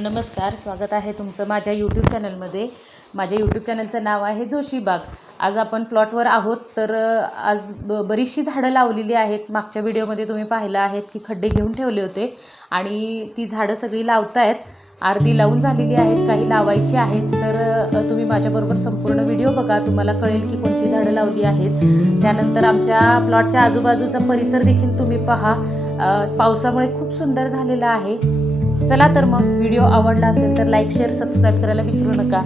नमस्कार, स्वागत आहे तुमचं माझ्या यूट्यूब चॅनलमध्ये. माझ्या यूट्यूब चॅनलचं नाव आहे जोशीबाग. आज आपण प्लॉटवर आहोत. तर आज बरीचशी झाडं लावलेली आहेत. मागच्या व्हिडिओमध्ये तुम्ही पाहिलं आहेत की खड्डे घेऊन ठेवले होते आणि ती झाडं सगळी लावतायत. अर्धी लावून झालेली आहेत, काही लावायची आहेत. तर तुम्ही माझ्याबरोबर संपूर्ण व्हिडिओ बघा, तुम्हाला कळेल की कोणती झाडं लावली आहेत. त्यानंतर आमच्या प्लॉटच्या आजूबाजूचा परिसर देखील तुम्ही पहा. पावसामुळे खूप सुंदर झालेला आहे. चला तर मग व्हिडिओ आवडला असेल तर लाईक, शेअर, सबस्क्राईब करायला विसरू नका.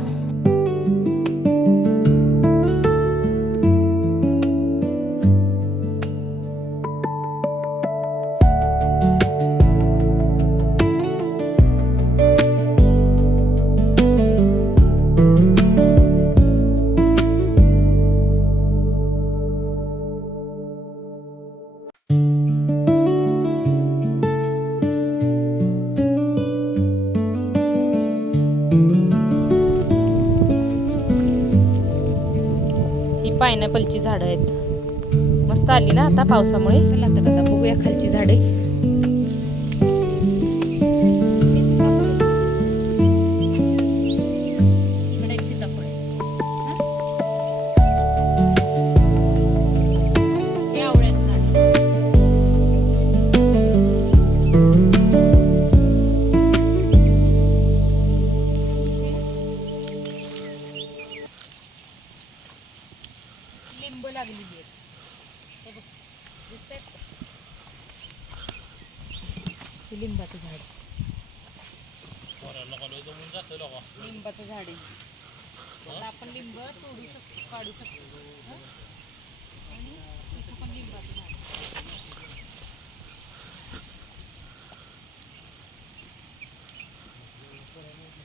पायनॅपलची झाडं आहेत, मस्त आली ना आता पावसामुळे. चला आता बघूया खालची झाडे. लिंब लागलेली आहेत, हे बघ दिसतंय. हे लिंबाचं झाड, लिंबाचं झाड आहे. आता आपण लिंब तोडू शकतो, काढू शकतो. आणि इथं पण लिंबाचं झाड,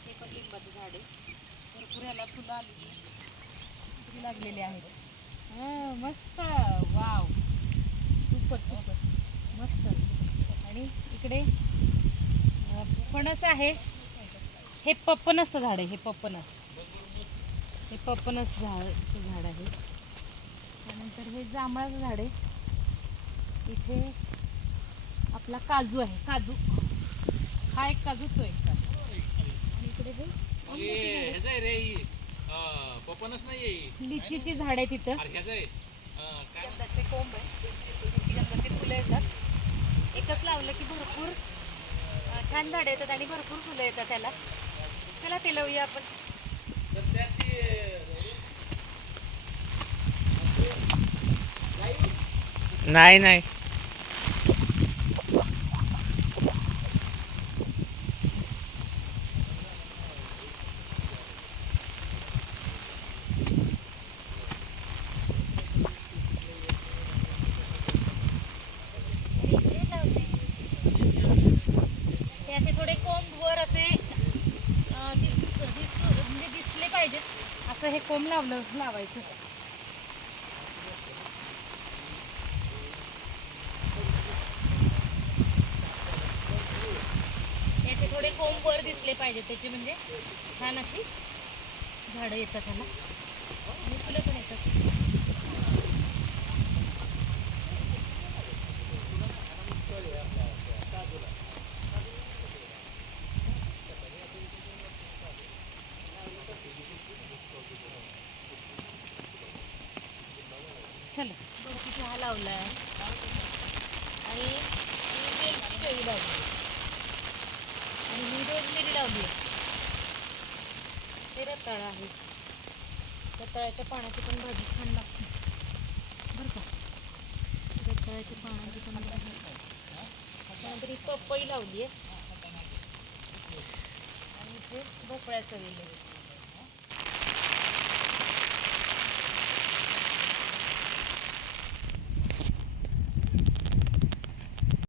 हे पण लिंबाचं झाड आहे. भरपूर ह्याला फुलं आलेली लागलेली आहेत. मस्त, वाव, सुपर सुपर मस्त. आणि इकडे फणस आहे. हे पपनसचं झाड आहे, हे पपनस झाड आहे. त्यानंतर हे जांभळाचं झाड आहे. इथे आपला काजू आहे, काजू, हा एक काजू, तो एक काजू. आणि इकडे हे पपनस नाही, लिचीची झाड आहे तिथं. यंदाचे कोंब आहे, यंदाचे फुलं येतात. एकच लावलं की भरपूर छान झाडं येतात आणि भरपूर फुलं येतात त्याला. चला ते लावूया आपण. नाही नाही थोडे कोंब वर असे म्हणजे दिसले पाहिजेत, असं हे कोंब लावायचं. याचे थोडे कोंब वर दिसले पाहिजेत, त्याचे म्हणजे छान अशी झाडं येतात त्याला आणि फुलं पण येतात. चल, चहा लावला आणि वेलची केळी लावली आणि मी रोजमेरी लावली आहे. ते रताळा आहे, रताळ्याच्या पानाची पण भाजी छान लागते बरं का. रताळ्याच्या पानाची पण भाजी. त्यानंतर ही पपई लावली आहे आणि इथे भोपळ्याचं वेल आहे.